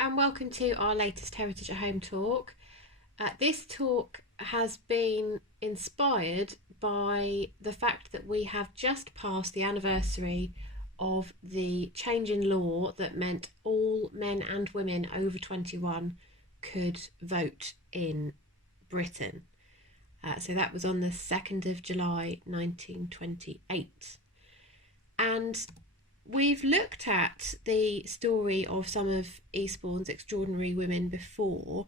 and welcome to our latest Heritage at Home talk. This talk has been inspired by the fact that we have just passed the anniversary of the change in law that meant all men and women over 21 could vote in Britain. So that was on the 2nd of July 1928. And we've looked at the story of some of Eastbourne's extraordinary women before.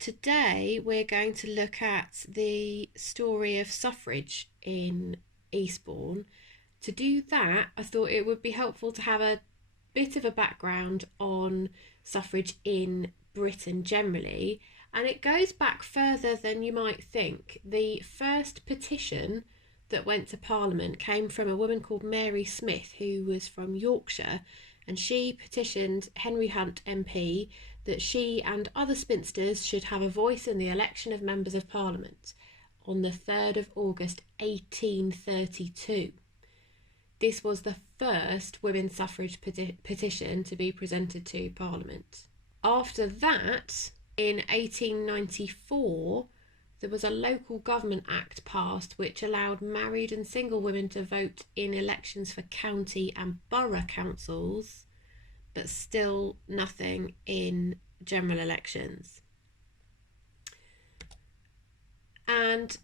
Today we're going to look at the story of suffrage in Eastbourne. To do that, I thought it would be helpful to have a bit of a background on suffrage in Britain generally, and it goes back further than you might think. The first petition that went to Parliament came from a woman called Mary Smith, who was from Yorkshire, and she petitioned Henry Hunt MP that she and other spinsters should have a voice in the election of members of Parliament on the 3rd of August 1832. This was the first women's suffrage petition to be presented to Parliament. After that, in 1894, there was a local government act passed which allowed married and single women to vote in elections for county and borough councils, but still nothing in general elections. And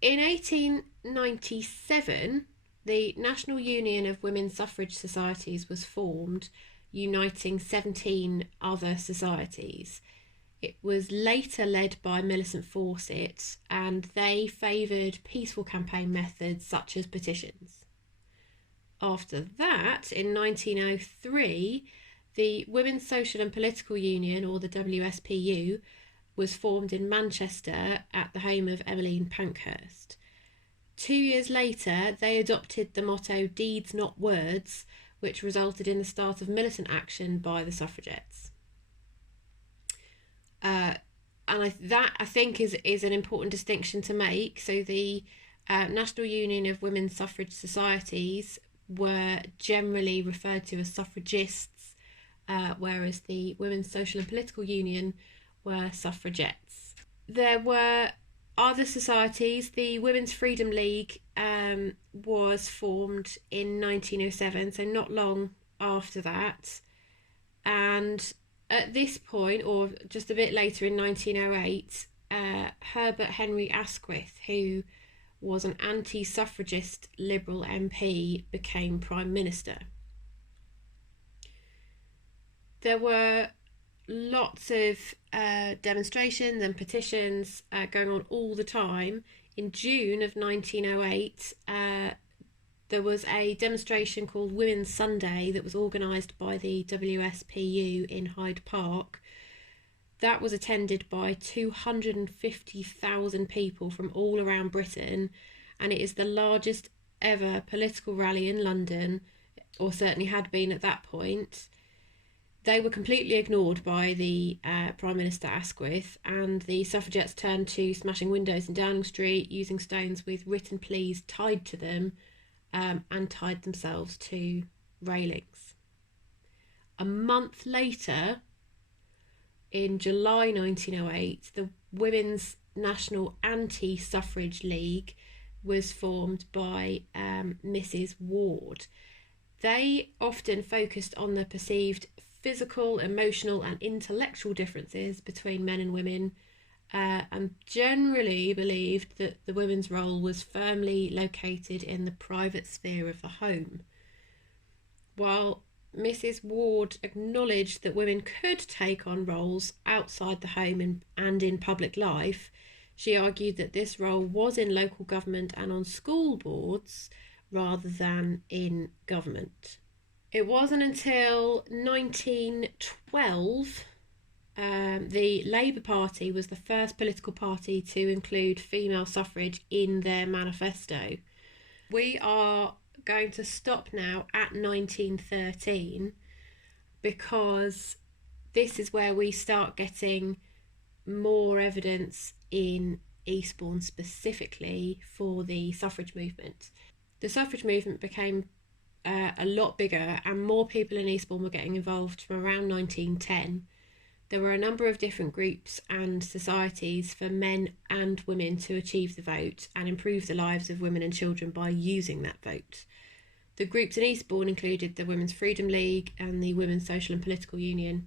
in 1897, the National Union of Women's Suffrage Societies was formed, uniting 17 other societies. It was later led by Millicent Fawcett, and they favoured peaceful campaign methods such as petitions. After that, in 1903, the Women's Social and Political Union, or the WSPU, was formed in Manchester at the home of Emmeline Pankhurst. 2 years later, they adopted the motto "Deeds, not words," which resulted in the start of militant action by the suffragettes. That I think is an important distinction to make. So the National Union of Women's Suffrage Societies were generally referred to as suffragists, whereas the Women's Social and Political Union were suffragettes. There were other societies. The Women's Freedom League was formed in 1907, so not long after that. And at this point, or just a bit later in 1908, Herbert Henry Asquith, who was an anti-suffragist Liberal MP, became Prime Minister. There were lots of demonstrations and petitions going on all the time. In June of 1908, there was a demonstration called Women's Sunday that was organised by the WSPU in Hyde Park. That was attended by 250,000 people from all around Britain, and it is the largest ever political rally in London, or certainly had been at that point. They were completely ignored by the Prime Minister Asquith, and the suffragettes turned to smashing windows in Downing Street, using stones with written pleas tied to them, and tied themselves to railings. A month later, in July 1908, the Women's National Anti-Suffrage League was formed by Mrs. Ward. They often focused on the perceived physical, emotional and intellectual differences between men and women, and generally believed that the women's role was firmly located in the private sphere of the home. While Mrs. Ward acknowledged that women could take on roles outside the home and in public life, she argued that this role was in local government and on school boards rather than in government. It wasn't until 1912 the Labour Party was the first political party to include female suffrage in their manifesto. We are going to stop now at 1913 because this is where we start getting more evidence in Eastbourne specifically for the suffrage movement. The suffrage movement became a lot bigger, and more people in Eastbourne were getting involved from around 1910. There were a number of different groups and societies for men and women to achieve the vote and improve the lives of women and children by using that vote. The groups in Eastbourne included the Women's Freedom League and the Women's Social and Political Union.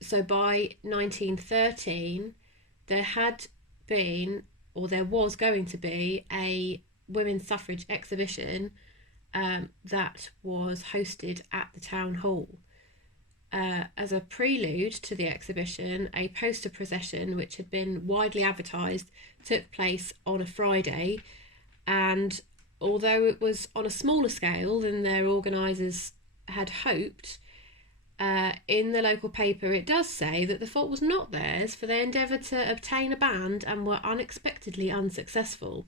So by 1913, there had been, or there was going to be, a women's suffrage exhibition that was hosted at the town hall. As a prelude to the exhibition, a poster procession, which had been widely advertised, took place on a Friday, and although it was on a smaller scale than their organisers had hoped, in the local paper it does say that the fault was not theirs, for they endeavoured to obtain a band and were unexpectedly unsuccessful.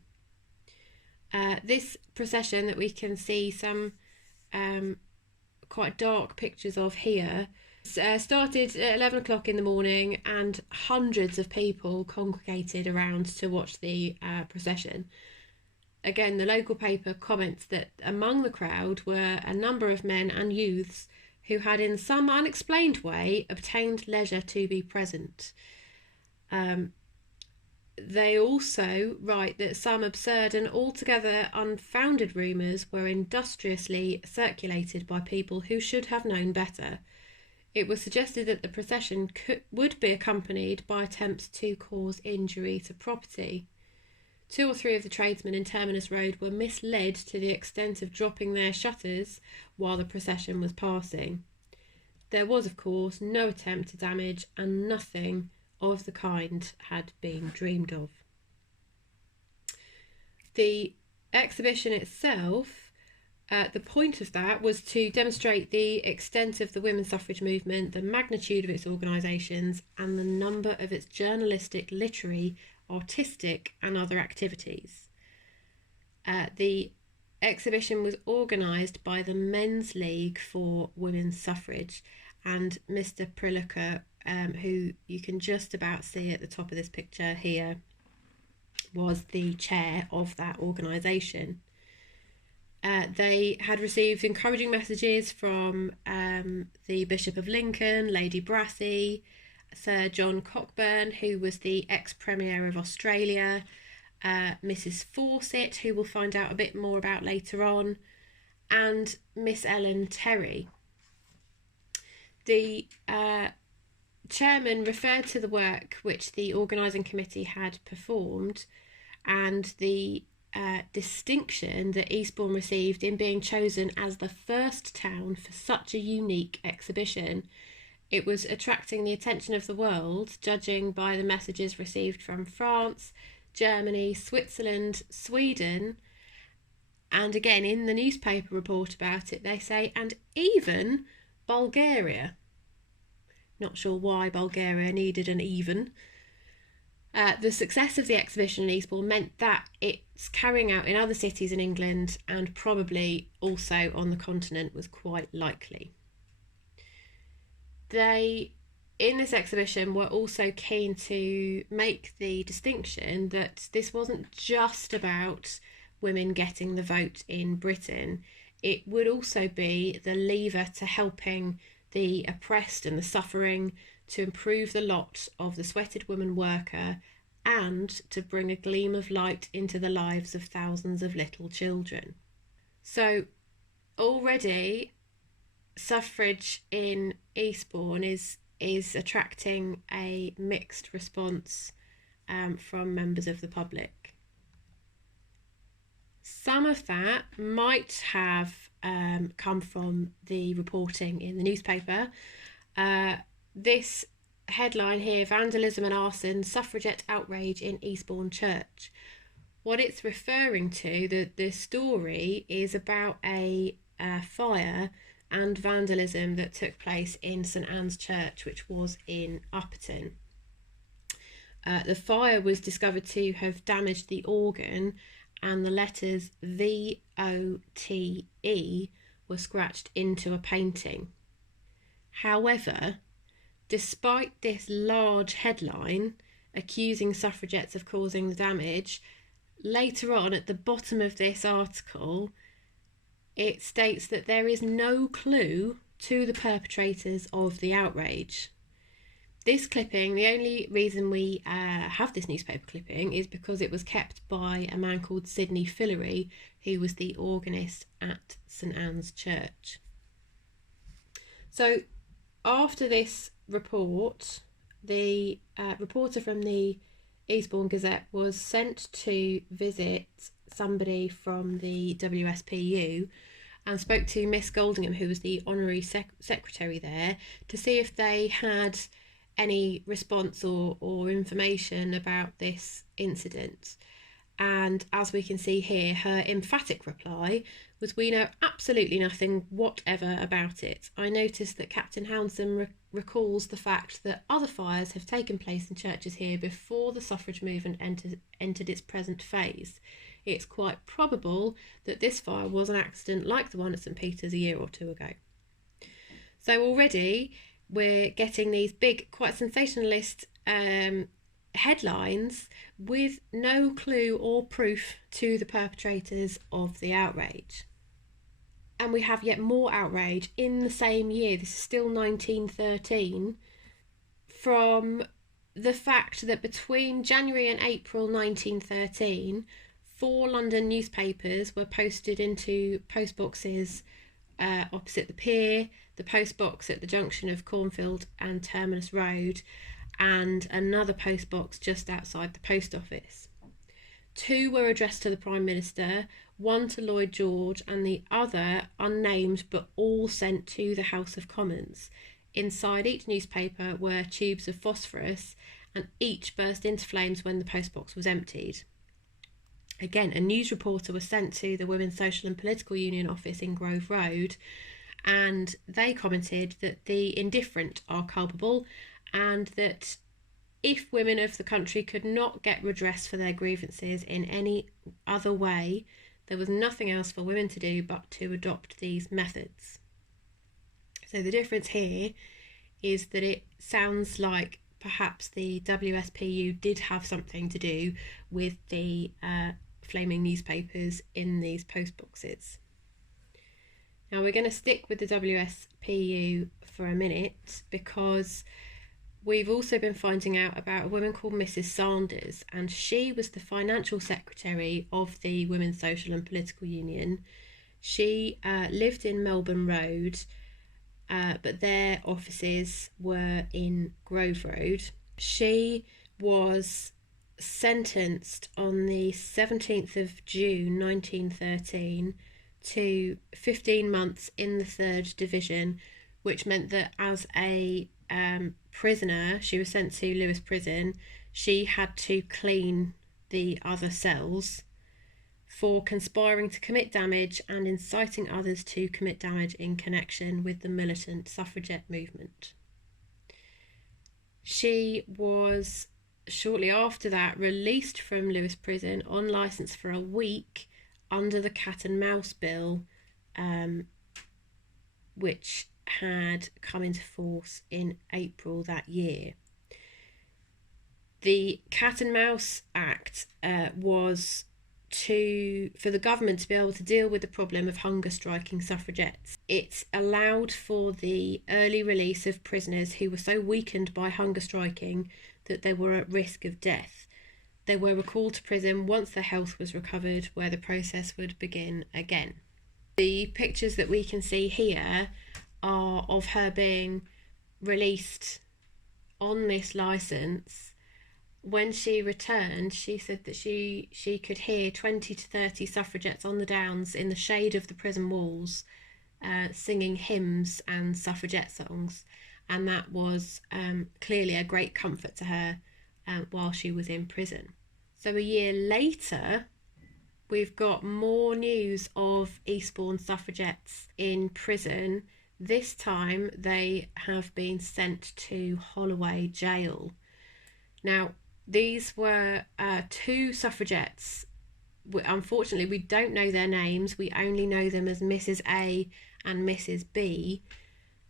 This procession that we can see some quite dark pictures of here started at 11 o'clock in the morning, and hundreds of people congregated around to watch the procession. Again, the local paper comments that among the crowd were a number of men and youths who had in some unexplained way obtained leisure to be present. They also write that some absurd and altogether unfounded rumours were industriously circulated by people who should have known better. It was suggested that the procession would be accompanied by attempts to cause injury to property. 2 or 3 of the tradesmen in Terminus Road were misled to the extent of dropping their shutters while the procession was passing. There was, of course, no attempt to damage, and nothing of the kind had been dreamed of. The exhibition itself, the point of that was to demonstrate the extent of the women's suffrage movement, the magnitude of its organisations, and the number of its journalistic, literary, artistic and other activities. The exhibition was organised by the Men's League for Women's Suffrage, and Mr. Priluka, who you can just about see at the top of this picture here, was the chair of that organisation. They had received encouraging messages from the Bishop of Lincoln, Lady Brassey, Sir John Cockburn, who was the ex-Premier of Australia, Mrs. Fawcett, who we'll find out a bit more about later on, and Miss Ellen Terry. The chairman referred to the work which the organising committee had performed and the distinction that Eastbourne received in being chosen as the first town for such a unique exhibition. It was attracting the attention of the world, judging by the messages received from France, Germany, Switzerland, Sweden, and again in the newspaper report about it they say, and even Bulgaria. Not sure why Bulgaria needed an even. The success of the exhibition in Eastbourne meant that its carrying out in other cities in England and probably also on the continent was quite likely. They, in this exhibition, were also keen to make the distinction that this wasn't just about women getting the vote in Britain. It would also be the lever to helping the oppressed and the suffering, to improve the lot of the sweated woman worker, and to bring a gleam of light into the lives of thousands of little children. So already suffrage in Eastbourne is attracting a mixed response from members of the public. Some of that might have come from the reporting in the newspaper. This headline here, Vandalism and Arson, Suffragette Outrage in Eastbourne Church. What it's referring to, the story is about a fire and vandalism that took place in St Anne's Church, which was in Upperton. The fire was discovered to have damaged the organ, and the letters VOTE were scratched into a painting. However, despite this large headline accusing suffragettes of causing the damage, later on at the bottom of this article it states that there is no clue to the perpetrators of the outrage. This clipping, the only reason we have this newspaper clipping is because it was kept by a man called Sidney Fillery, who was the organist at St Anne's Church. So after this report, the reporter from the Eastbourne Gazette was sent to visit somebody from the WSPU and spoke to Miss Goldingham, who was the honorary secretary there, to see if they had any response or information about this incident. And as we can see here, her emphatic reply was, "We know absolutely nothing whatever about it. I noticed that Captain Hounsome recalls the fact that other fires have taken place in churches here before the suffrage movement entered its present phase. It's quite probable that this fire was an accident like the one at St Peter's a year or two ago." So already we're getting these big, quite sensationalist headlines with no clue or proof to the perpetrators of the outrage. And we have yet more outrage in the same year, this is still 1913, from the fact that between January and April 1913, 4 London newspapers were posted into postboxes opposite the pier, the postbox at the junction of Cornfield and Terminus Road, and another postbox just outside the post office. 2 were addressed to the Prime Minister, 1 to Lloyd George, and the other unnamed, but all sent to the House of Commons. Inside each newspaper were tubes of phosphorus, and each burst into flames when the postbox was emptied. Again, a news reporter was sent to the Women's Social and Political Union office in Grove Road, and they commented that the indifferent are culpable, and that if women of the country could not get redress for their grievances in any other way, there was nothing else for women to do but to adopt these methods. So the difference here is that it sounds like perhaps the WSPU did have something to do with the flaming newspapers in these postboxes. Now we're going to stick with the WSPU for a minute, because we've also been finding out about a woman called Mrs. Sanders, and she was the financial secretary of the Women's Social and Political Union. She lived in Melbourne Road, but their offices were in Grove Road. She was sentenced on the 17th of June 1913 to 15 months in the 3rd Division, which meant that as a prisoner, she was sent to Lewes Prison. She had to clean the other cells for conspiring to commit damage and inciting others to commit damage in connection with the militant suffragette movement. She was shortly after that released from Lewes Prison on licence for a week under the Cat and Mouse Bill, which had come into force in April that year. The Cat and Mouse Act was for the government to be able to deal with the problem of hunger striking suffragettes. It allowed for the early release of prisoners who were so weakened by hunger striking that they were at risk of death. They were recalled to prison once their health was recovered, where the process would begin again. The pictures that we can see here are of her being released on this licence. When she returned, she said that she could hear 20 to 30 suffragettes on the downs in the shade of the prison walls singing hymns and suffragette songs, and that was clearly a great comfort to her while she was in prison. So a year later, we've got more news of Eastbourne suffragettes in prison. This time they have been sent to Holloway Jail. Now, these were 2 suffragettes. Unfortunately, we don't know their names. We only know them as Mrs. A and Mrs. B.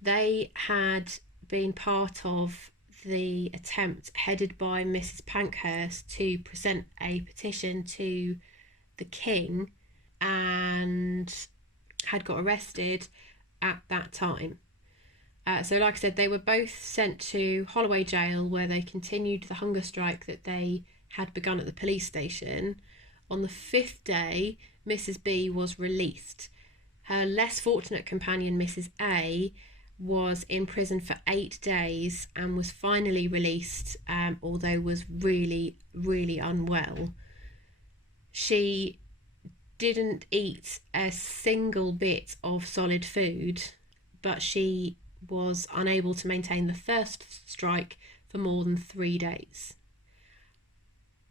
They had been part of the attempt headed by Mrs. Pankhurst to present a petition to the King, and had got arrested at that time. So like I said, they were both sent to Holloway Jail, where they continued the hunger strike that they had begun at the police station. On the 5th day, Mrs. B was released. Her less fortunate companion, Mrs. A, was in prison for 8 days and was finally released, although was really, really unwell. She didn't eat a single bit of solid food, but she was unable to maintain the thirst strike for more than 3 days.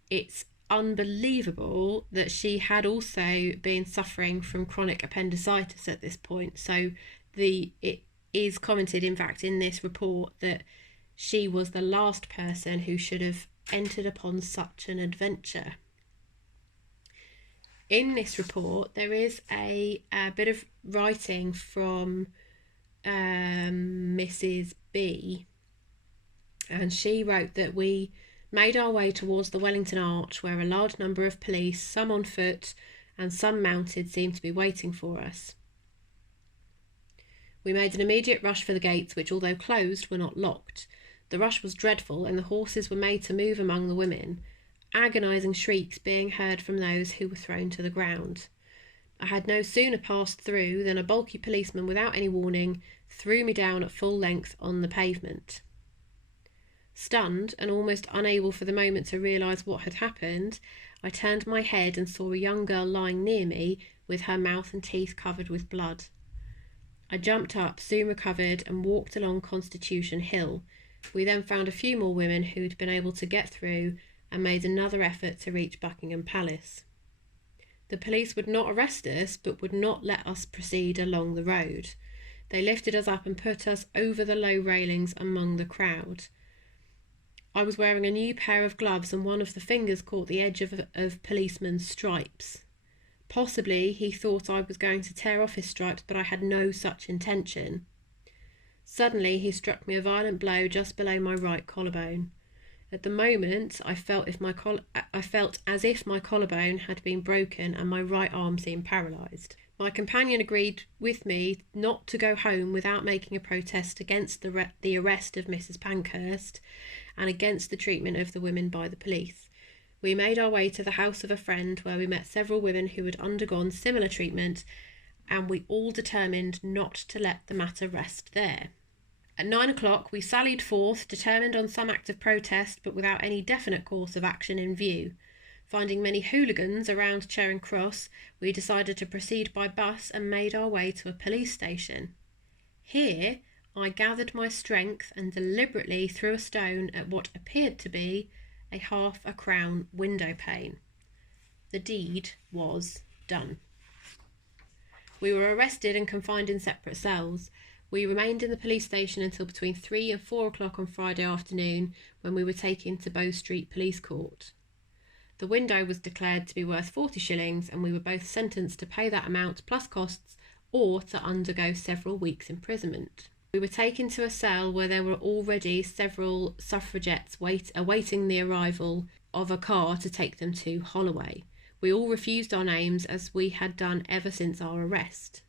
It's unbelievable that she had also been suffering from chronic appendicitis at this point. So it is commented, in fact, in this report that she was the last person who should have entered upon such an adventure. In this report, there is a bit of writing from Mrs. B, and she wrote that we made our way towards the Wellington Arch, where a large number of police, some on foot and some mounted, seemed to be waiting for us. We made an immediate rush for the gates, which, although closed, were not locked. The rush was dreadful, and the horses were made to move among the women, agonising shrieks being heard from those who were thrown to the ground. I had no sooner passed through than a bulky policeman, without any warning, threw me down at full length on the pavement. Stunned and almost unable for the moment to realise what had happened, I turned my head and saw a young girl lying near me with her mouth and teeth covered with blood. I jumped up, soon recovered, and walked along Constitution Hill. We then found a few more women who'd been able to get through and made another effort to reach Buckingham Palace. The police would not arrest us, but would not let us proceed along the road. They lifted us up and put us over the low railings among the crowd. I was wearing a new pair of gloves, and one of the fingers caught the edge of policeman's stripes. Possibly he thought I was going to tear off his stripes, but I had no such intention. Suddenly he struck me a violent blow just below my right collarbone. At the moment, I felt as if my collarbone had been broken and my right arm seemed paralysed. My companion agreed with me not to go home without making a protest against the arrest of Mrs. Pankhurst and against the treatment of the women by the police. We made our way to the house of a friend, where we met several women who had undergone similar treatment, and we all determined not to let the matter rest there. At 9 o'clock, we sallied forth, determined on some act of protest, but without any definite course of action in view. Finding many hooligans around Charing Cross, we decided to proceed by bus and made our way to a police station. Here, I gathered my strength and deliberately threw a stone at what appeared to be a half-a-crown window pane. The deed was done. We were arrested and confined in separate cells. We remained in the police station until between 3 and 4 o'clock on Friday afternoon, when we were taken to Bow Street Police Court. The window was declared to be worth 40 shillings, and we were both sentenced to pay that amount plus costs, or to undergo several weeks' imprisonment. We were taken to a cell where there were already several suffragettes awaiting the arrival of a car to take them to Holloway. We all refused our names, as we had done ever since our arrest.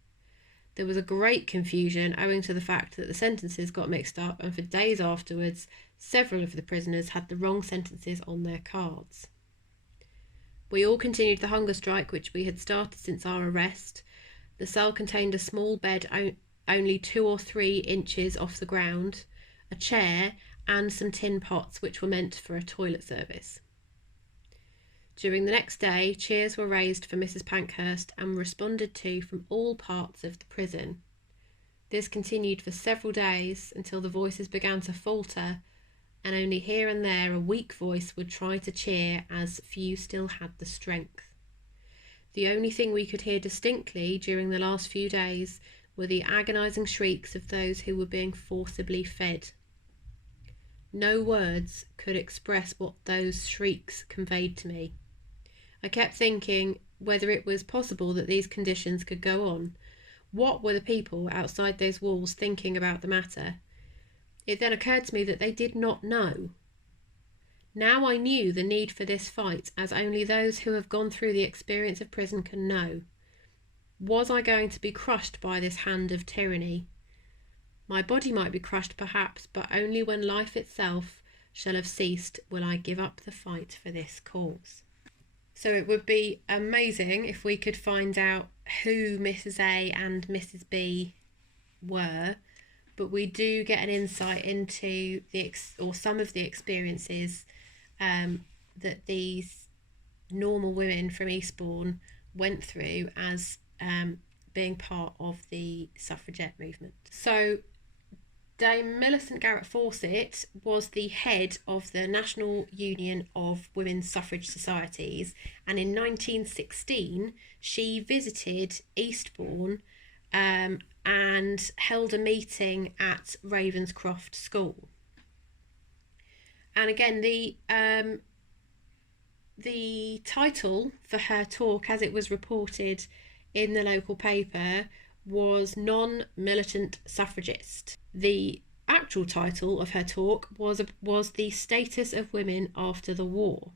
There was a great confusion owing to the fact that the sentences got mixed up, and for days afterwards several of the prisoners had the wrong sentences on their cards. We all continued the hunger strike which we had started since our arrest. The cell contained a small bed only 2 or 3 inches off the ground, a chair, and some tin pots which were meant for a toilet service. During the next day, cheers were raised for Mrs. Pankhurst and responded to from all parts of the prison. This continued for several days until the voices began to falter, and only here and there a weak voice would try to cheer, as few still had the strength. The only thing we could hear distinctly during the last few days were the agonising shrieks of those who were being forcibly fed. No words could express what those shrieks conveyed to me. I kept thinking whether it was possible that these conditions could go on. What were the people outside those walls thinking about the matter? It then occurred to me that they did not know. Now I knew the need for this fight, as only those who have gone through the experience of prison can know. Was I going to be crushed by this hand of tyranny? My body might be crushed perhaps, but only when life itself shall have ceased will I give up the fight for this cause. So it would be amazing if we could find out who Mrs. A and Mrs. B were, but we do get an insight into some of the experiences that these normal women from Eastbourne went through as being part of the suffragette movement. So Dame Millicent Garrett Fawcett was the head of the National Union of Women's Suffrage Societies, and in 1916 she visited Eastbourne and held a meeting at Ravenscroft School. And again, the title for her talk, as it was reported in the local paper, was Non-Militant Suffragist. The actual title of her talk was The Status of Women After the War.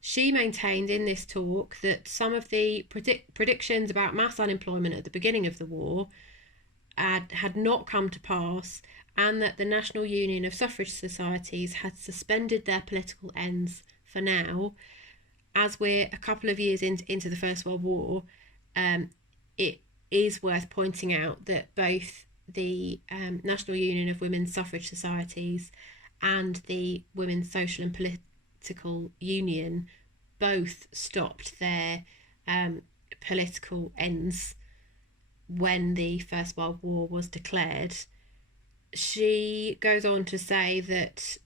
She maintained in this talk that some of the predictions about mass unemployment at the beginning of the war had not come to pass, and that the National Union of Suffrage Societies had suspended their political ends for now. As we're a couple of years into the First World War, it is worth pointing out that both the National Union of Women's Suffrage Societies and the Women's Social and Political Union both stopped their political ends when the First World War was declared. She goes on to say that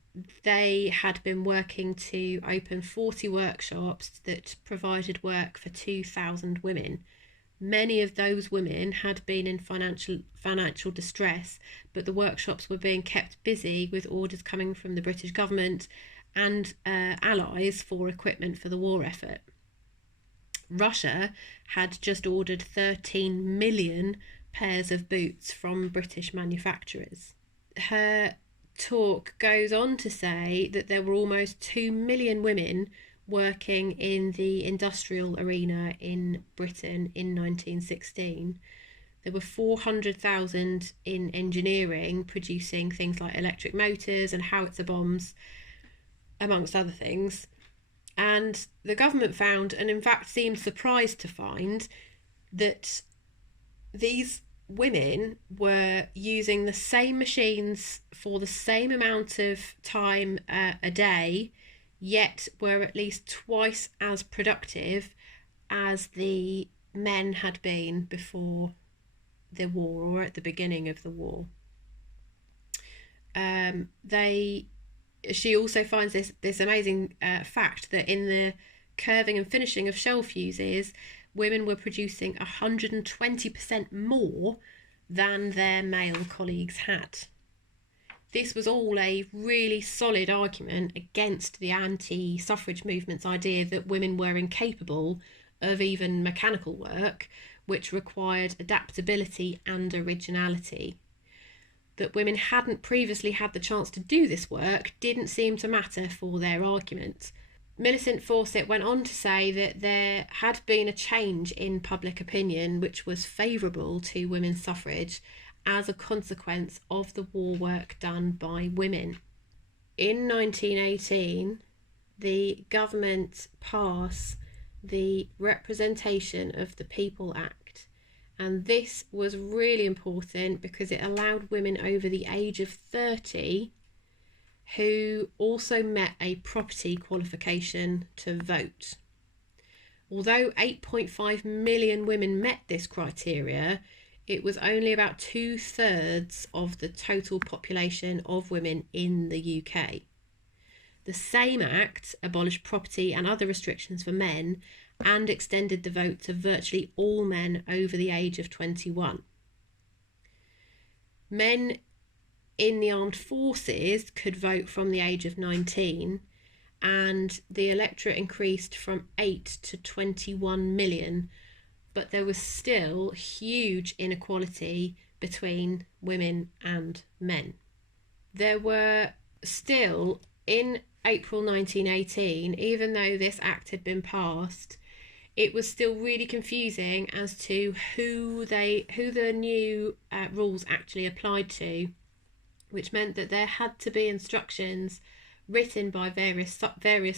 they had been working to open 40 workshops that provided work for 2,000 women. Many of those women had been in financial distress, but the workshops were being kept busy with orders coming from the British government and allies for equipment for the war effort. Russia had just ordered 13 million pairs of boots from British manufacturers. Her talk goes on to say that there were almost 2 million women working in the industrial arena in Britain in 1916. There were 400,000 in engineering, producing things like electric motors and howitzer bombs, amongst other things. And the government found, and in fact seemed surprised to find, that these women were using the same machines for the same amount of time a day, yet were at least twice as productive as the men had been before the war or at the beginning of the war. She also finds this amazing fact that in the curving and finishing of shell fuses, women were producing 120% more than their male colleagues had. This was all a really solid argument against the anti-suffrage movement's idea that women were incapable of even mechanical work, which required adaptability and originality. That women hadn't previously had the chance to do this work didn't seem to matter for their argument. Millicent Fawcett went on to say that there had been a change in public opinion which was favourable to women's suffrage as a consequence of the war work done by women. In 1918, the government passed the Representation of the People Act, and this was really important because it allowed women over the age of 30 who also met a property qualification to vote. Although 8.5 million women met this criteria, it was only about 2/3 of the total population of women in the UK. The same act abolished property and other restrictions for men and extended the vote to virtually all men over the age of 21. Men in the armed forces could vote from the age of 19, and the electorate increased from 8 to 21 million, but there was still huge inequality between women and men. There were still, in April 1918, even though this act had been passed, it was still really confusing as to who the new rules actually applied to, which meant that there had to be instructions written by various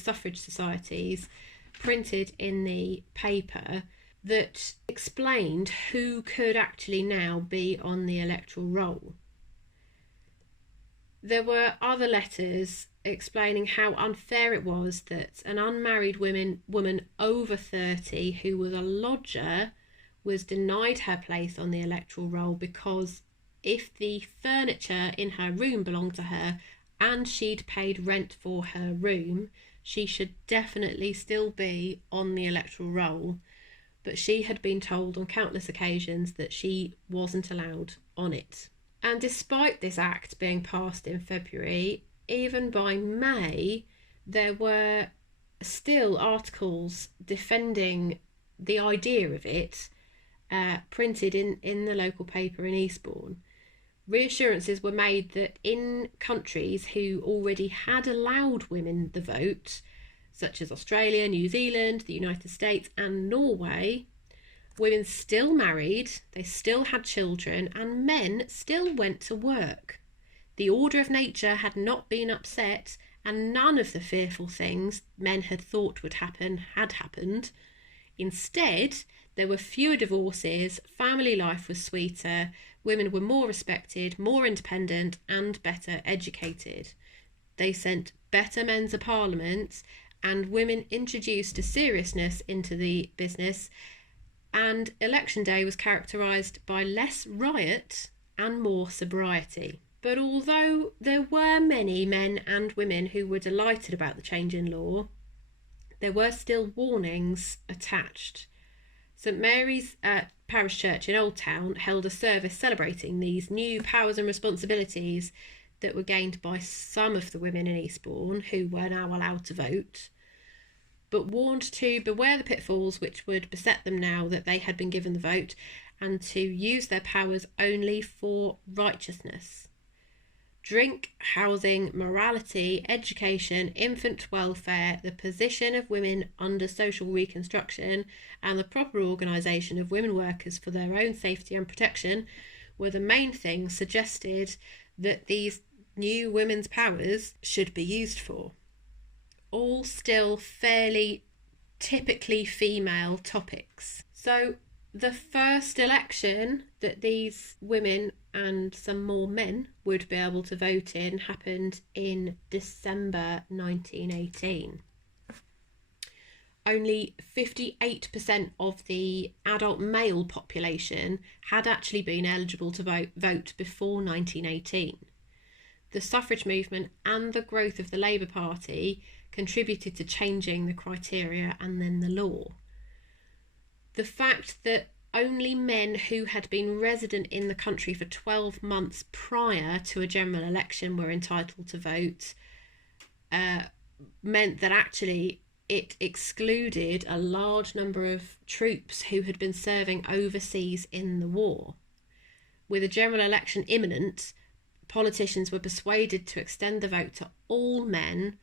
suffrage societies, printed in the paper, that explained who could actually now be on the electoral roll. There were other letters explaining how unfair it was that an unmarried woman over 30 who was a lodger was denied her place on the electoral roll, because if the furniture in her room belonged to her and she'd paid rent for her room, she should definitely still be on the electoral roll. But she had been told on countless occasions that she wasn't allowed on it. And despite this act being passed in February, even by May, there were still articles defending the idea of it, printed in the local paper in Eastbourne. Reassurances were made that in countries who already had allowed women the vote, such as Australia, New Zealand, the United States and Norway, women still married, they still had children, and men still went to work. The order of nature had not been upset, and none of the fearful things men had thought would happen had happened. Instead, there were fewer divorces, family life was sweeter, women were more respected, more independent, and better educated. They sent better men to Parliament, and women introduced a seriousness into the business, and election day was characterised by less riot and more sobriety. But although there were many men and women who were delighted about the change in law, there were still warnings attached. St Mary's Parish Church in Old Town held a service celebrating these new powers and responsibilities that were gained by some of the women in Eastbourne who were now allowed to vote, but warned to beware the pitfalls which would beset them now that they had been given the vote, and to use their powers only for righteousness. Drink, housing, morality, education, infant welfare, the position of women under social reconstruction, and the proper organisation of women workers for their own safety and protection were the main things suggested that these new women's powers should be used for. All still fairly typically female topics. So the first election that these women and some more men would be able to vote in happened in December 1918. Only 58% of the adult male population had actually been eligible to vote before 1918. The suffrage movement and the growth of the Labour Party contributed to changing the criteria and then the law. The fact that only men who had been resident in the country for 12 months prior to a general election were entitled to vote meant that actually it excluded a large number of troops who had been serving overseas in the war. With a general election imminent, politicians were persuaded to extend the vote to all men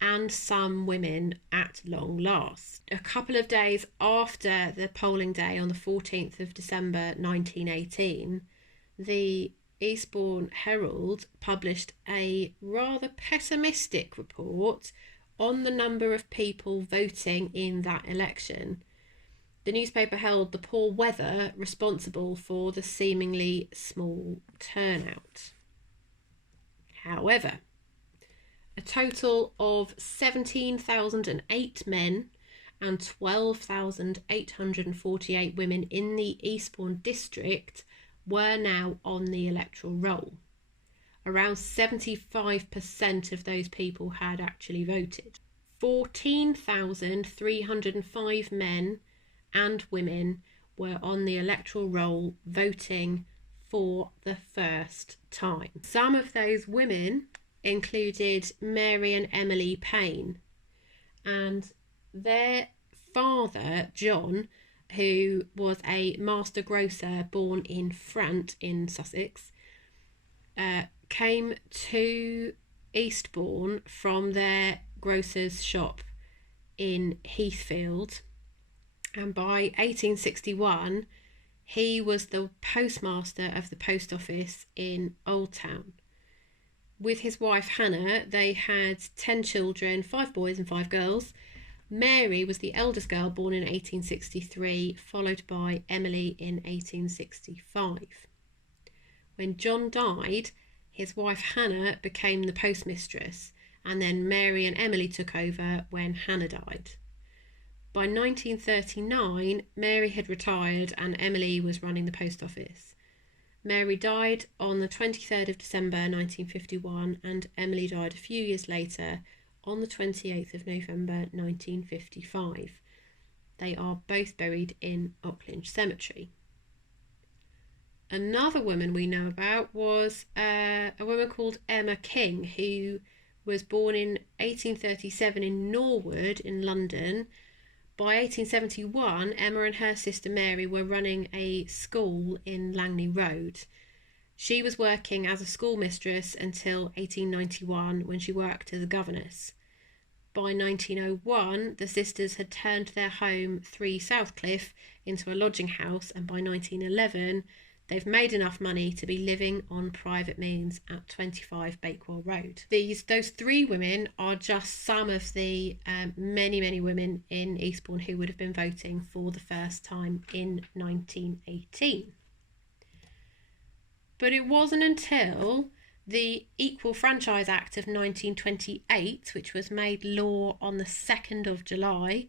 and some women at long last. A couple of days after the polling day on the 14th of December 1918, the Eastbourne Herald published a rather pessimistic report on the number of people voting in that election. The newspaper held the poor weather responsible for the seemingly small turnout. However, a total of 17,008 men and 12,848 women in the Eastbourne district were now on the electoral roll. Around 75% of those people had actually voted. 14,305 men and women were on the electoral roll voting for the first time. Some of those women included Mary and Emily Payne, and their father, John, who was a master grocer born in Frant in Sussex, came to Eastbourne from their grocer's shop in Heathfield, And by 1861, he was the postmaster of the post office in Old Town. With his wife Hannah, they had 10 children, 5 boys and 5 girls. Mary was the eldest girl, born in 1863, followed by Emily in 1865. When John died, his wife Hannah became the postmistress, and then Mary and Emily took over when Hannah died. By 1939, Mary had retired and Emily was running the post office. Mary died on the 23rd of December 1951, and Emily died a few years later on the 28th of November 1955. They are both buried in Ocklinge Cemetery. Another woman we know about was a woman called Emma King, who was born in 1837 in Norwood in London. By 1871, Emma and her sister Mary were running a school in Langley Road. She was working as a schoolmistress until 1891, when she worked as a governess. By 1901, the sisters had turned their home 3 Southcliffe into a lodging house, and by 1911, they've made enough money to be living on private means at 25 Bakewell Road. Those 3 women are just some of the many women in Eastbourne who would have been voting for the first time in 1918. But it wasn't until the Equal Franchise Act of 1928, which was made law on the 2nd of July,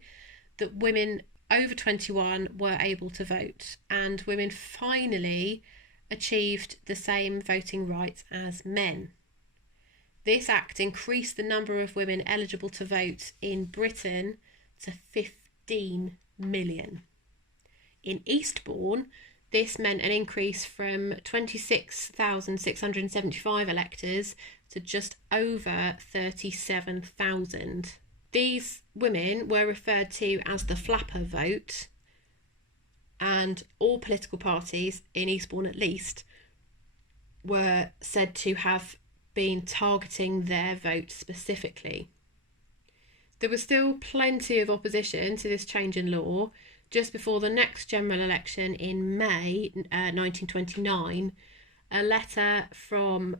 that women over 21 were able to vote, and women finally achieved the same voting rights as men. This act increased the number of women eligible to vote in Britain to 15 million. In Eastbourne, this meant an increase from 26,675 electors to just over 37,000. These women were referred to as the flapper vote, and all political parties, in Eastbourne at least, were said to have been targeting their vote specifically. There was still plenty of opposition to this change in law. Just before the next general election in May 1929, a letter from,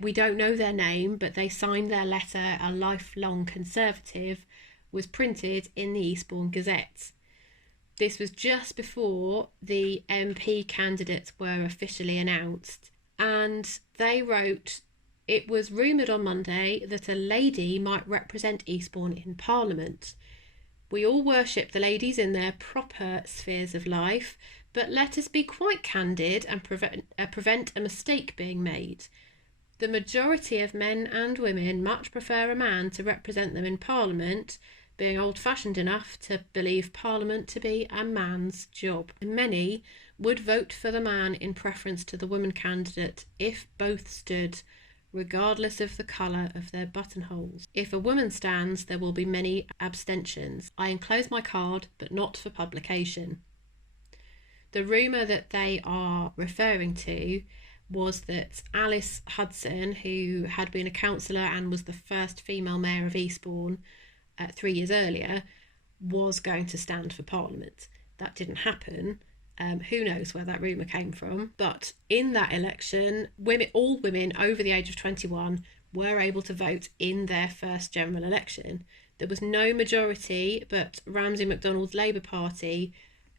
we don't know their name, but they signed their letter, a lifelong Conservative, was printed in the Eastbourne Gazette. This was just before the MP candidates were officially announced, and they wrote, "It was rumoured on Monday that a lady might represent Eastbourne in Parliament. We all worship the ladies in their proper spheres of life, but let us be quite candid and prevent a mistake being made. The majority of men and women much prefer a man to represent them in Parliament, being old-fashioned enough to believe Parliament to be a man's job. Many would vote for the man in preference to the woman candidate if both stood, regardless of the colour of their buttonholes. If a woman stands, there will be many abstentions. I enclose my card, but not for publication." The rumour that they are referring to was that Alice Hudson, who had been a councillor and was the first female mayor of Eastbourne 3 years earlier, was going to stand for Parliament. That didn't happen. Who knows where that rumour came from. But in that election, all women over the age of 21 were able to vote in their first general election. There was no majority, but Ramsay MacDonald's Labour Party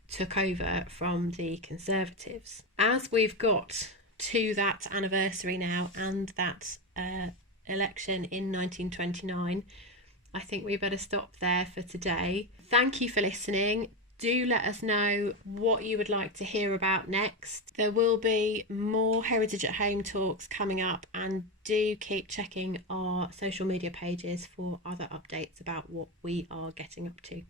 took over from the Conservatives. As we've got to that anniversary now and that election in 1929, I think we better stop there for today. Thank you for listening. Do let us know what you would like to hear about next. There will be more Heritage at Home talks coming up, and do keep checking our social media pages for other updates about what we are getting up to.